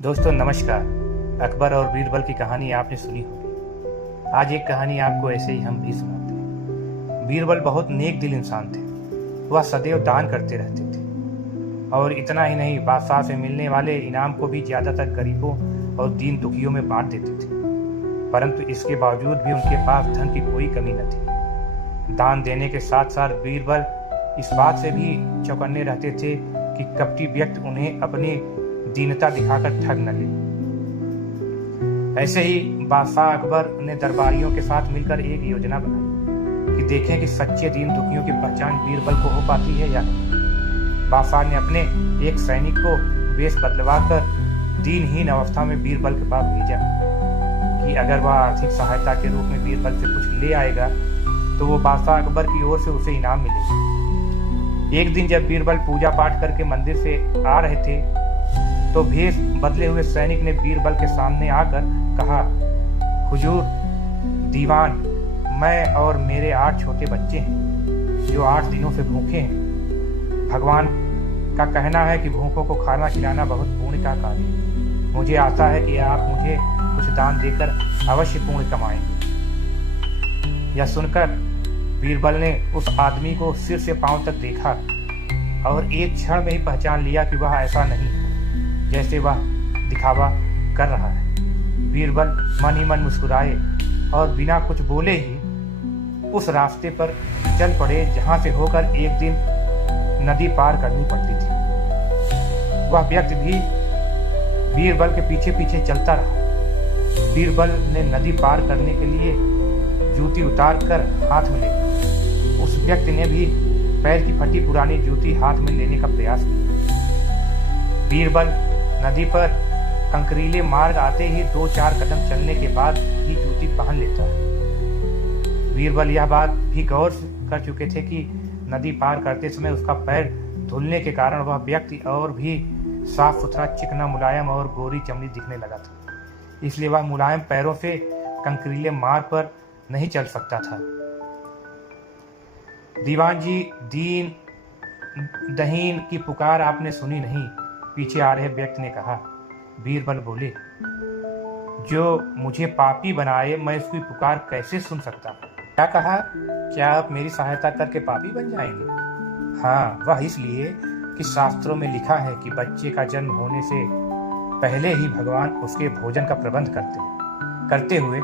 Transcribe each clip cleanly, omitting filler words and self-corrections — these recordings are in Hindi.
दोस्तों नमस्कार। अकबर और बीरबल की कहानी आपने सुनी होगी। आज एक कहानी आपको ऐसे ही हम भी सुनाते हैं। बीरबल बहुत नेक दिल इंसान थे। वह सदैव दान करते रहते थे और इतना ही नहीं, बादशाह से मिलने वाले इनाम को भी ज्यादातर गरीबों और दीन दुखियों में बांट देते थे। परंतु इसके बावजूद भी उनके पास धन की कोई कमी न थी। दान देने के साथ साथ बीरबल इस बात से भी चौकन्ने रहते थे कि कपटी व्यक्ति उन्हें अपनी दीनता दिखाकर ठग न ले। ऐसे ही बादशाह अकबर ने दरबारियों के साथ मिलकर एक योजना बनाई कि देखें कि सच्चे दीन दुखियों की पहचान बीरबल को हो पाती है या नहीं। बादशाह ने अपने एक सैनिक को वेश बदलवा कर दीनहीन अवस्था में बीरबल के पास भेजा कि अगर वह आर्थिक सहायता के रूप में बीरबल से कुछ ले आएगा तो वो बादशाह अकबर की ओर से उसे इनाम मिलेगा। एक दिन जब बीरबल पूजा पाठ करके मंदिर से आ रहे थे तो भेष बदले हुए सैनिक ने बीरबल के सामने आकर कहा, हुजूर दीवान, मैं और मेरे 8 छोटे बच्चे हैं जो 8 दिनों से भूखे हैं। भगवान का कहना है कि भूखों को खाना खिलाना बहुत पुण्य का कार्य है। मुझे आशा है कि आप मुझे कुछ दान देकर अवश्य पुण्य कमाएंगे। यह सुनकर बीरबल ने उस आदमी को सिर से पांव तक देखा और एक क्षण में ही पहचान लिया कि वह ऐसा नहीं है जैसे वह दिखावा कर रहा है। बीरबल मन ही मन मुस्कुराए और बिना कुछ बोले ही उस रास्ते पर चल पड़े जहां से होकर एक दिन नदी पार करनी पड़ती थी। वह व्यक्ति भी बीरबल के पीछे पीछे चलता रहा। बीरबल ने नदी पार करने के लिए जूती उतार कर हाथ में ले। उस व्यक्ति ने भी पैर की फटी पुरानी जूती हाथ में लेने का प्रयास किया। बीरबल नदी पर कंकरीले मार्ग आते ही 2-4 कदम चलने के बाद ही जूती पहन लेता है। बीरबल यह बात भी गौर कर चुके थे कि नदी पार करते समय उसका पैर धुलने के कारण वह व्यक्ति और भी साफ सुथरा, चिकना, मुलायम और गोरी चमड़ी दिखने लगा था। इसलिए वह मुलायम पैरों से कंकरीले मार्ग पर नहीं चल सकता था। दीवान जी, दीन दहीन की पुकार आपने सुनी नहीं, पीछे आ रहे व्यक्ति ने कहा। बीरबल बोले, जो मुझे पापी बनाए मैं उसकी पुकार कैसे सुन सकता? क्या कहा? क्या आप मेरी सहायता करके पापी बन जाएंगे? हाँ, वह इसलिए कि शास्त्रों में लिखा है कि बच्चे का जन्म होने से पहले ही भगवान उसके भोजन का प्रबंध करते हुए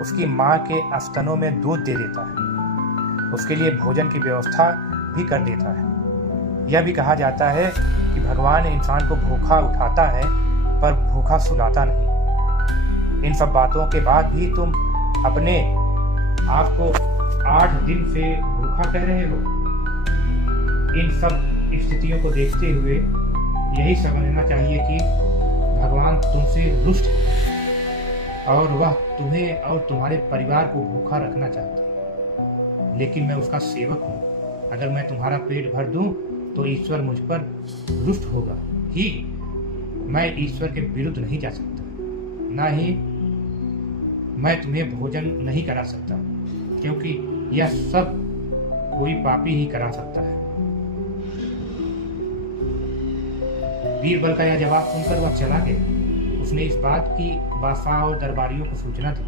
उसकी माँ के स्तनों में दूध दे देता है। उसके लिए भोजन की व्यवस्था भी कर देता है। यह भी कहा जाता है कि भगवान इंसान को भूखा उठाता है पर भूखा सुलाता नहीं। इन सब बातों के बाद भी तुम अपने आप को 8 दिन से भूखा कह रहे हो। इन सब स्थितियों को देखते हुए यही समझना चाहिए कि भगवान तुमसे रुष्ट है और वह तुम्हें और तुम्हारे परिवार को भूखा रखना चाहता है। लेकिन मैं उसका सेवक हूँ। अगर मैं तुम्हारा पेट भर दूं तो ईश्वर मुझ पर रुष्ट होगा ही। मैं ईश्वर के विरुद्ध नहीं जा सकता, ना ही मैं तुम्हें भोजन नहीं करा सकता, क्योंकि यह सब कोई पापी ही करा सकता है। बीरबल का यह जवाब सुनकर वह चला गया। उसने इस बात की बादशाह और दरबारियों को सूचना दी।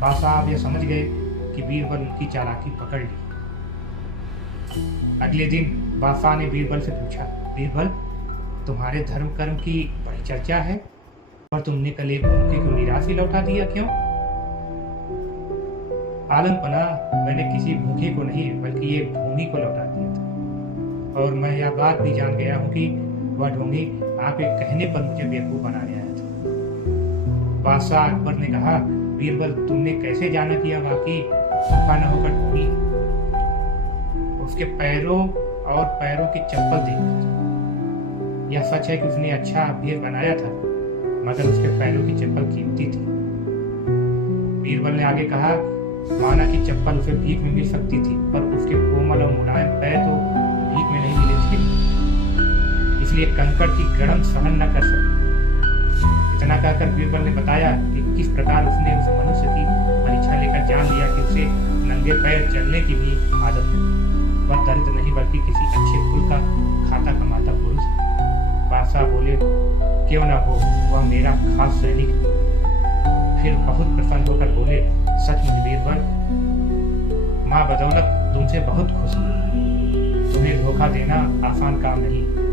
बादशाह अब यह समझ गए कि बीरबल उनकी चालाकी पकड़ ली। अगले दिन बादशाह ने बीरबल से पूछा, बीरबल, तुम्हारे धर्म कर्म की बड़ी चर्चा है और तुमने कल एक भूखे को निराश ही लौटा दिया, क्यों? आलमपना, मैंने किसी भूखे को नहीं बल्कि एक ढोंगी को लौटा दिया था और मैं यह बात भी जान गया हूँ कि वह ढोंगी आपके कहने पर मुझे बेवकूफ बनाने आया था। बादशाह अकबर ने कहा, बीरबल, तुमने कैसे जाना कि यह वाकई भूखा न होकर ढोंगी है? उसके पैरों और पैरों की चप्पल देखकर यह सच है कि उसने अच्छा भेष बनाया था, मगर उसके पैरों की चप्पल कीमती थी। बीरबल ने आगे कहा, माना कि चप्पल उसे भीख में मिल सकती थी, पर उसके कोमल और मुलायम पैर तो भीख में नहीं मिले थे, इसलिए कंकड़ की गड़न सहन न कर सके। इतना कहकर बीरबल ने बताया कि किस प्रकार उसने उस मनुष्य की परीक्षा लेकर जान लिया कि उसे नंगे पैर चलने की भी आदत है। वह दरिद्र नहीं बल्कि किसी अच्छे कुल का खाता कमाता पुरुष है। बादशाह बोले, बोले, क्यों ना हो, वह मेरा खास सैनिक है। फिर बहुत प्रसन्न होकर बोले, सचमुच बीरबल, माँ बदौलत तुमसे बहुत खुश हूँ। तुम्हें धोखा देना आसान काम नहीं।